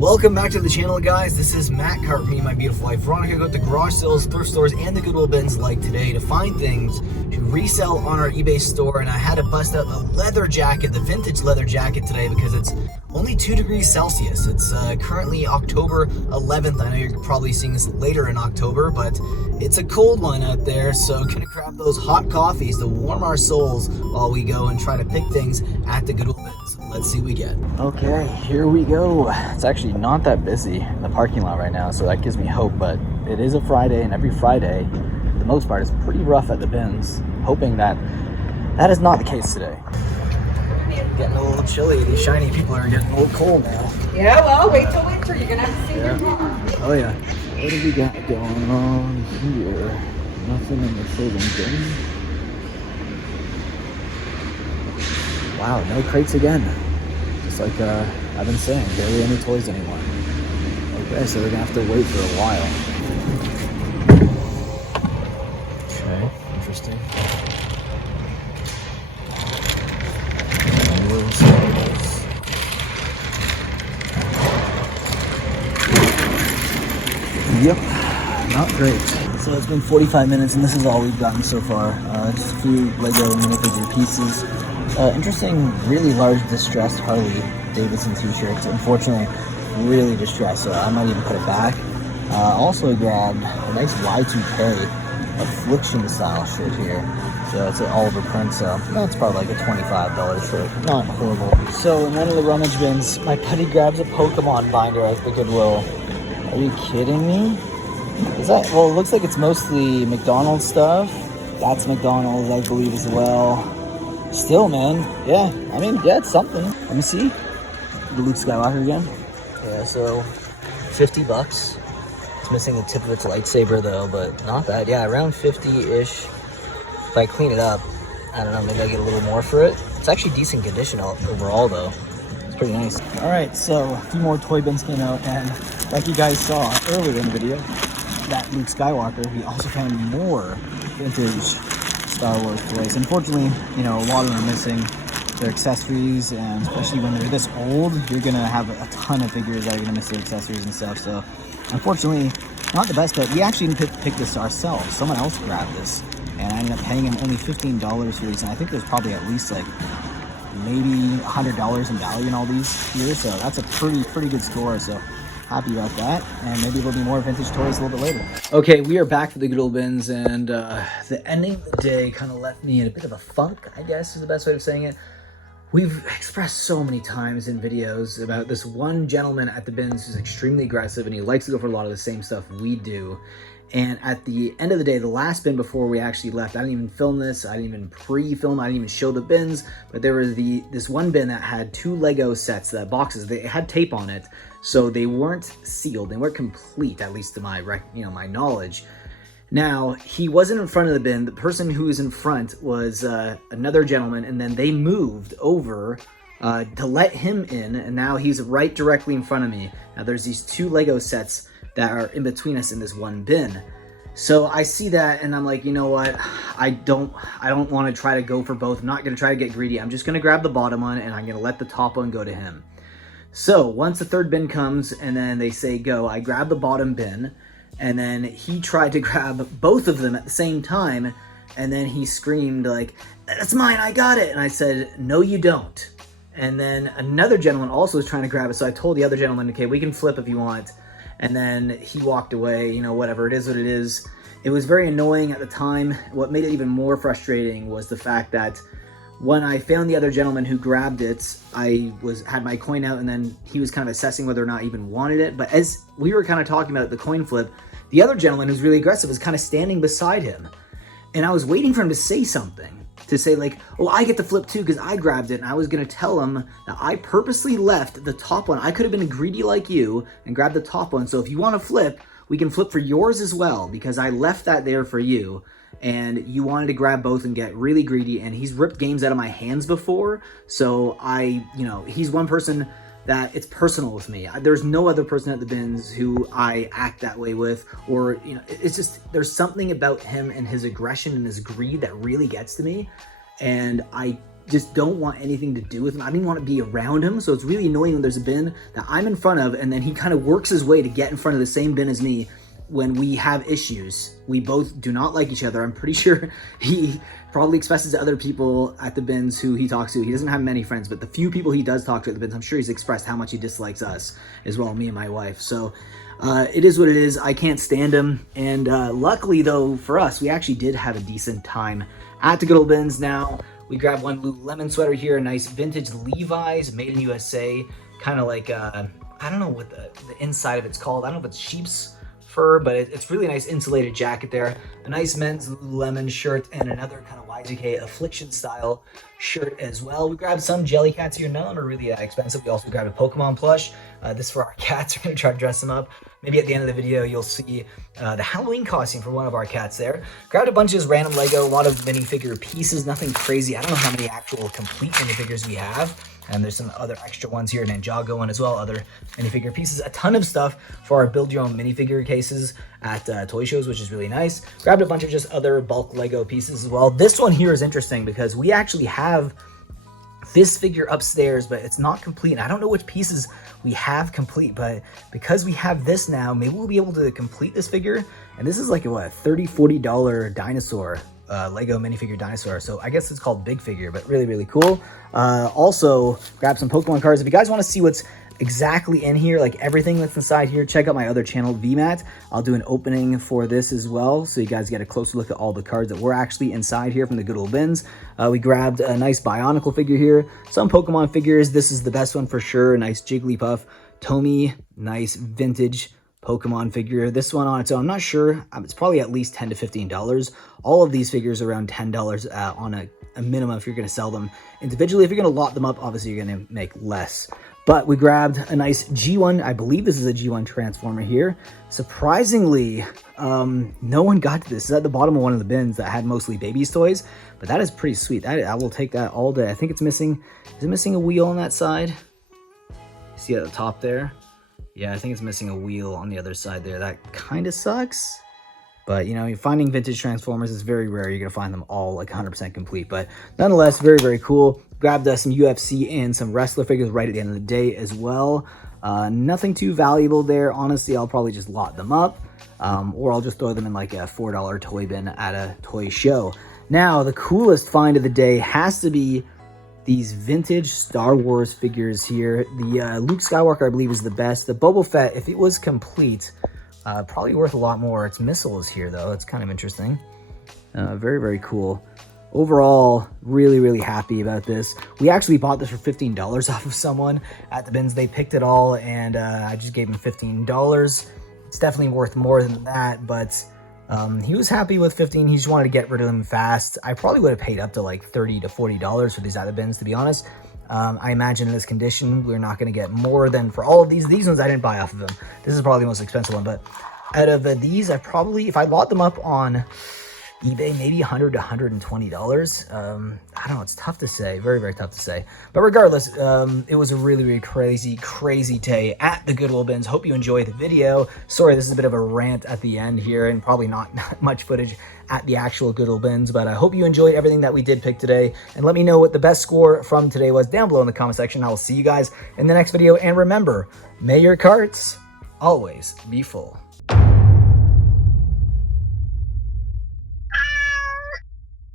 Welcome back to the channel, guys. This is Matt Carp, me and my beautiful wife Veronica. Go to the garage sales, thrift stores, and the Goodwill bins like today to find things to resell on our eBay store. And I had to bust out the leather jacket, the vintage leather jacket today, because it's only 2 degrees Celsius. It's currently October 11th. I know you're probably seeing this later in October, but it's a cold one out there. So gonna grab those hot coffees to warm our souls while we go and try to pick things at the Goodwill bins. Let's see what we get. Okay, here we go. It's actually not that busy in the parking lot right now, so that gives me hope, but it is a Friday, and every Friday, for the most part, is pretty rough at the bins. Hoping that that is not the case today. Getting a little chilly. These shiny people are getting a little cold now. Yeah, well, wait till winter. You're gonna have to see your car. Oh yeah. What do we got going on here? Nothing in the children's bin. Wow, no crates again. Just like I've been saying, barely any toys anymore. Okay, so we're gonna have to wait for a while. Okay, interesting. Yep, not great. So it's been 45 minutes and this is all we've gotten so far. Just a few Lego minifigure pieces. Interesting, really large distressed Harley Davidson t-shirts. Unfortunately, really distressed, so I might even put it back. Also grabbed a nice Y2K Affliction style shirt here. So it's an Oliver print, so that's probably like a $25 shirt. Not horrible. So in one of the rummage bins, my buddy grabs a Pokemon binder at the Goodwill. Are you kidding me? Is that, well, it looks like it's mostly McDonald's stuff. That's McDonald's, I believe, as well. Still, man, yeah, I mean, yeah, it's something. Let me see. The Luke Skywalker again. Yeah, so $50. It's missing the tip of its lightsaber though, but not bad. Yeah, around 50-ish. If I clean it up, I don't know, maybe I'll get a little more for it. It's actually decent condition overall though. It's pretty nice. All right, so a few more toy bins came out, and like you guys saw earlier in the video, that Luke Skywalker, we also found more vintage Star Wars toys. Unfortunately, you know, a lot of them are missing their accessories, and especially when they're this old, you're gonna have a ton of figures that are gonna miss their accessories and stuff. So unfortunately, not the best, but we actually didn't pick this ourselves. Someone else grabbed this, and I ended up paying him only $15 for these, and I think there's probably at least like maybe $100 in value in all these here, so that's a pretty good score. So happy about that, and maybe there'll be more vintage toys a little bit later. Okay, we are back for the Goodwill bins, and the ending of the day kind of left me in a bit of a funk, I guess is the best way of saying it. We've expressed so many times in videos about this one gentleman at the bins who's extremely aggressive, and he likes to go for a lot of the same stuff we do. And at the end of the day, the last bin before we actually left, I didn't even film this, I didn't even pre-film, I didn't even show the bins, but there was this one bin that had 2 Lego sets, the boxes, they had tape on it, so they weren't sealed, they weren't complete, at least to my my knowledge. Now, he wasn't in front of the bin. The person who was in front was another gentleman, and then they moved over to let him in, and now he's right directly in front of me. Now there's these 2 Lego sets that are in between us in this one bin. So I see that, and I'm like, you know what? I don't want to try to go for both. I'm not going to try to get greedy. I'm just going to grab the bottom one, and I'm going to let the top one go to him. So once the third bin comes, and then they say go, I grab the bottom bin, and then he tried to grab both of them at the same time, and then he screamed like, "That's mine, I got it!" And I said, "No, you don't." And then another gentleman also was trying to grab it, so I told the other gentleman, okay, we can flip if you want. And then he walked away, you know, whatever, it is what it is. It was very annoying at the time. What made it even more frustrating was the fact that when I found the other gentleman who grabbed it, I had my coin out, and then he was kind of assessing whether or not I even wanted it. But as we were kind of talking about the coin flip, the other gentleman who's really aggressive was kind of standing beside him. And I was waiting for him to say something, to say like, oh, I get to flip too because I grabbed it. And I was going to tell him that I purposely left the top one. I could have been greedy like you and grabbed the top one. So if you want to flip, we can flip for yours as well, because I left that there for you. And you wanted to grab both and get really greedy, and he's ripped games out of my hands before. So he's one person that it's personal with me. There's no other person at the bins who I act that way with, or, it's just, there's something about him and his aggression and his greed that really gets to me. And I just don't want anything to do with him. I don't even want to be around him. So it's really annoying when there's a bin that I'm in front of and then he kind of works his way to get in front of the same bin as me when we have issues. We both do not like each other. I'm pretty sure he probably expresses to other people at the bins who he talks to. He doesn't have many friends, but the few people he does talk to at the bins, I'm sure he's expressed how much he dislikes us as well, me and my wife. So it is what it is. I can't stand him. And luckily though, for us, we actually did have a decent time at the Goodwill bins. Now we grabbed one Lululemon sweater here, a nice vintage Levi's, made in USA, kind of like, I don't know what the inside of it's called. I don't know if it's sheep's fur, but it's really nice insulated jacket there. A nice men's Lululemon shirt and another kind of Y2K Affliction style shirt as well. We grabbed some jelly cats here. None of them are really that expensive. We also grabbed a Pokemon plush. This is for our cats. We're gonna try to dress them up. Maybe at the end of the video, you'll see the Halloween costume for one of our cats there. Grabbed a bunch of just random Lego, a lot of minifigure pieces, nothing crazy. I don't know how many actual complete minifigures we have. And there's some other extra ones here, Ninjago one as well, other minifigure pieces. A ton of stuff for our build your own minifigure cases at toy shows, which is really nice. Grabbed a bunch of just other bulk Lego pieces as well. This one here is interesting because we actually have this figure upstairs, but it's not complete. And I don't know which pieces we have complete, but because we have this now, maybe we'll be able to complete this figure. And this is like a, what, $30, $40 dinosaur. Lego minifigure dinosaur. So I guess it's called Big Figure, but really, really cool. Also, grab some Pokemon cards. If you guys want to see what's exactly in here, like everything that's inside here, check out my other channel, VMAT. I'll do an opening for this as well, so you guys get a closer look at all the cards that were actually inside here from the Goodwill bins. We grabbed a nice Bionicle figure here, some Pokemon figures. This is the best one for sure. Nice Jigglypuff, Tomy, nice vintage Pokemon figure. This one on its own, I'm not sure. It's probably at least $10 to $15. All of these figures are around $10 on a minimum if you're going to sell them individually. If you're going to lot them up, obviously you're going to make less. But we grabbed a nice G1. I believe this is a G1 Transformer here. Surprisingly, no one got to this. It's at the bottom of one of the bins that had mostly babies' toys. But that is pretty sweet. I will take that all day. I think it's missing. Is it missing a wheel on that side? See at the top there? Yeah, I think it's missing a wheel on the other side there. That kind of sucks. But, you know, you're finding vintage Transformers is very rare. You're going to find them all like 100% complete. But nonetheless, very, very cool. Grabbed some UFC and some wrestler figures right at the end of the day as well. Nothing too valuable there. Honestly, I'll probably just lot them up. Or I'll just throw them in like a $4 toy bin at a toy show. Now, the coolest find of the day has to be these vintage Star Wars figures here. The Luke Skywalker, I believe, is the best. The Boba Fett, if it was complete, probably worth a lot more. Its missile is here, though. It's kind of interesting. Very, very cool. Overall, really, really happy about this. We actually bought this for $15 off of someone at the bins. They picked it all, and I just gave him $15. It's definitely worth more than that, but he was happy with $15. He just wanted to get rid of them fast. I probably would have paid up to like $30 to $40 for these at the bins, to be honest. I imagine in this condition, we're not going to get more than for all of these. These ones I didn't buy off of them. This is probably the most expensive one, but out of these, I probably, if I bought them up on eBay, maybe $100 to $120. I don't know, it's tough to say, very, very tough to say. But regardless, it was a really, really crazy day at the Goodwill bins. Hope you enjoyed the video. Sorry, this is a bit of a rant at the end here and probably not much footage at the actual Goodwill bins, but I hope you enjoyed everything that we did pick today. And let me know what the best score from today was down below in the comment section. I will see you guys in the next video. And remember, may your carts always be full.